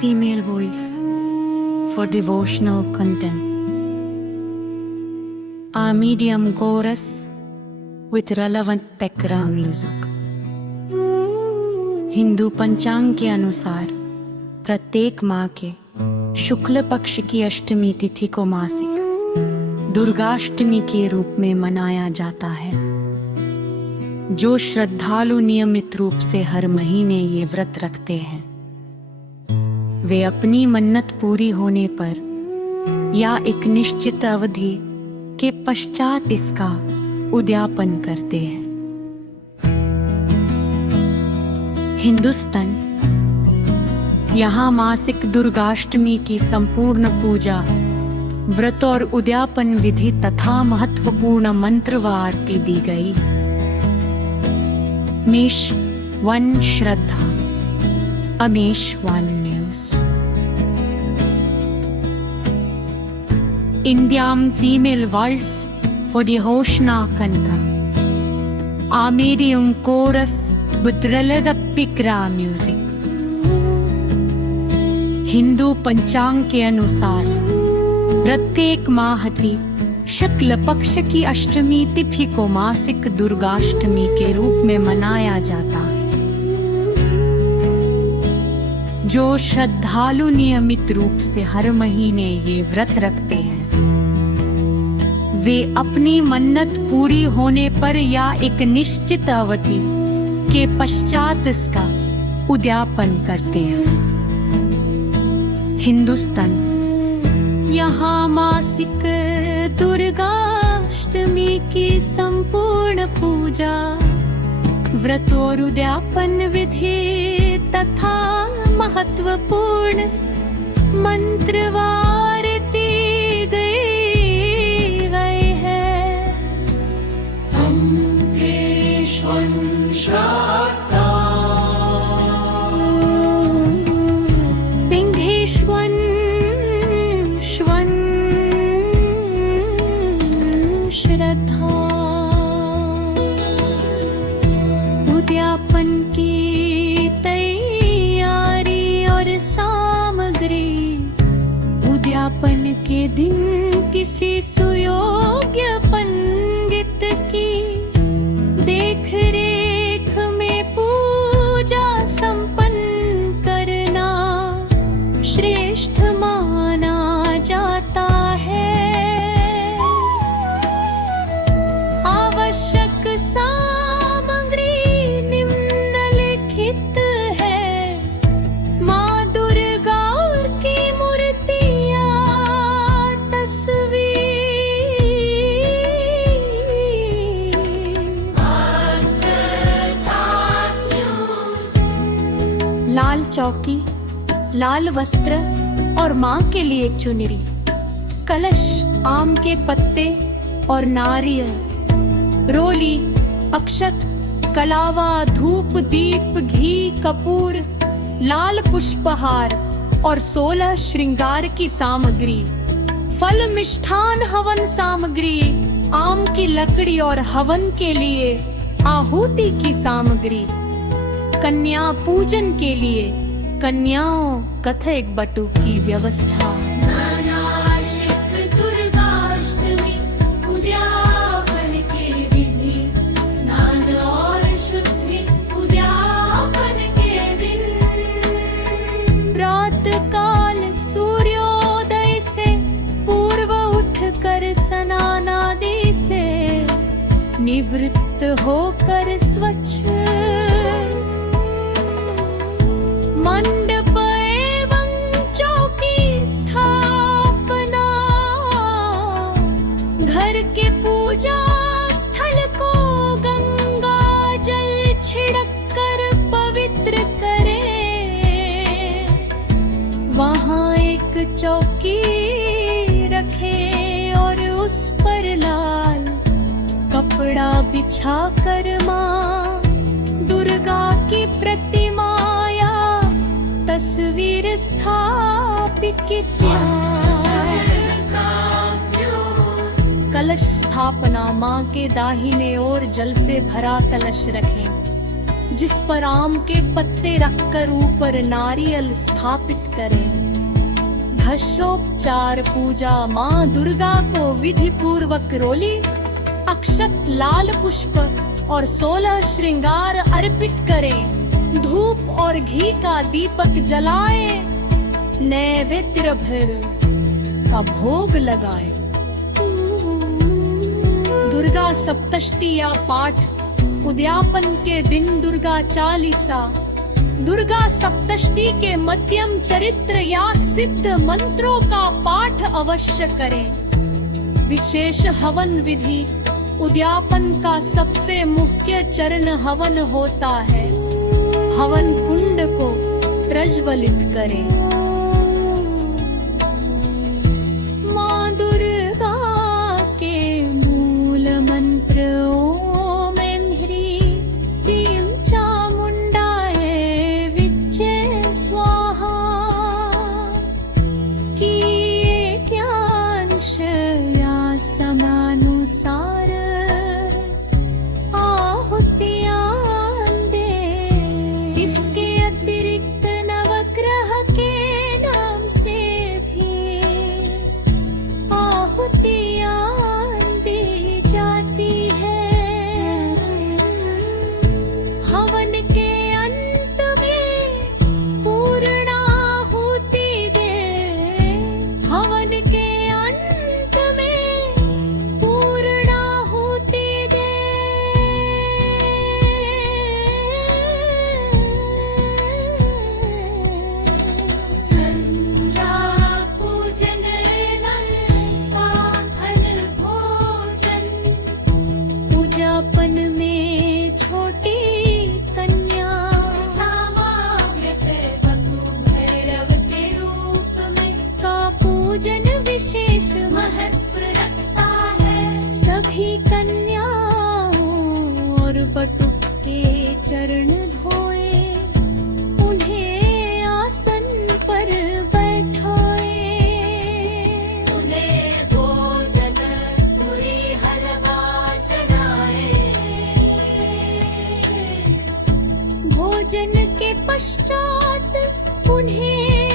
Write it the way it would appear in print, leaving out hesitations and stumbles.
female voice for devotional content. A medium chorus with relevant background music. Hindu पंचांग के अनुसार प्रत्येक माह के शुक्ल पक्ष की अष्टमी तिथि को मासिक दुर्गाष्टमी के रूप में मनाया जाता है। जो श्रद्धालु नियमित रूप से हर महीने ये व्रत रखते हैं, वे अपनी मन्नत पूरी होने पर या एक निश्चित अवधि के पश्चात इसका उद्यापन करते हैं। हिंदुस्तान यहाँ मासिक दुर्गाष्टमी की संपूर्ण पूजा, व्रत और उद्यापन विधि तथा महत्वपूर्ण मंत्र व आरती दी गई। मेष 1 श्रद्धा, अमेश 1 news. Indian female voice for devotional content. A medium chorus with relevant background music. Hindu पंचांग के अनुसार प्रत्येक माह की शुक्ल पक्ष की अष्टमी तिथि को मासिक दुर्गाष्टमी के रूप में मनाया जाता है। जो श्रद्धालु नियमित रूप से हर महीने ये व्रत रखते हैं, वे अपनी मन्नत पूरी होने पर या एक निश्चित अवधि के पश्चात इसका उद्यापन करते हैं। हिंदुस्तान यहाँ मासिक दुर्गाष्टमी की संपूर्ण पूजा, व्रत और उद्यापन विधि तथा महत्वपूर्ण मंत्र व आरती गए हैं। श्रद्धा उद्यापन की तैयारी और सामग्री। उद्यापन के दिन किसी सुयोग्य पंडित की देख रेख में पूजा संपन्न करना श्रेष्ठ माना जाता है। आवश्यक सामग्री निम्नलिखित है। माँ दुर्गा और की मूर्तियाँ, तस्वीर, लाल चौकी, लाल वस्त्र और माँ के लिए एक चुनरी, कलश, आम के पत्ते और नारियल, रोली, अक्षत, कलावा, धूप, दीप, घी, कपूर, लाल पुष्पहार और 16 श्रृंगार की सामग्री, फल, मिष्ठान, हवन सामग्री, आम की लकड़ी और हवन के लिए आहुति की सामग्री, कन्या पूजन के लिए कन्याओं कथा एक बटु की व्यवस्था। काल सूर्योदय से पूर्व उठकर स्नानादि से निवृत्त होकर स्वच्छ मंडप एवं चौकी स्थापना, घर के पूजा स्थल को गंगा जल छिड़क कर पवित्र करे। वहाँ एक चौकी रखे और उस पर लाल कपड़ा बिछाकर माँ दुर्गा की प्रतिमा या तस्वीर स्थापित की। कलश स्थापना, माँ के दाहिने ओर जल से भरा कलश रखें। जिस पर आम के पत्ते रखकर ऊपर नारियल स्थापित करें। धर्षोपचार पूजा माँ दुर्गा को विधि पूर्वक रोली, अक्षत, लाल पुष्प और 16 श्रृंगार अर्पित करें। धूप और घी का दीपक जलाए, नैवेद्य भर का भोग लगाए। दुर्गा सप्तशती या पाठ, उद्यापन के दिन दुर्गा चालीसा, दुर्गा सप्तशती के मध्यम चरित्र या सिद्ध मंत्रों का पाठ अवश्य करें। विशेष हवन विधि, उद्यापन का सबसे मुख्य चरण हवन होता है। हवन कुंड को प्रज्वलित करें। माँ दुर्गा के मूल मंत्र ओम ऐं ह्रीं क्लीं चामुंडाय विच्चे स्वाहा की ज्ञानश या समानुसार विशेष महत्व रखता है। सभी कन्याओं और बटुक के चरण धोए, उन्हें आसन पर बैठाए। उन्हें भोजन पूरी हलवा चढ़ाए। भोजन के पश्चात उन्हें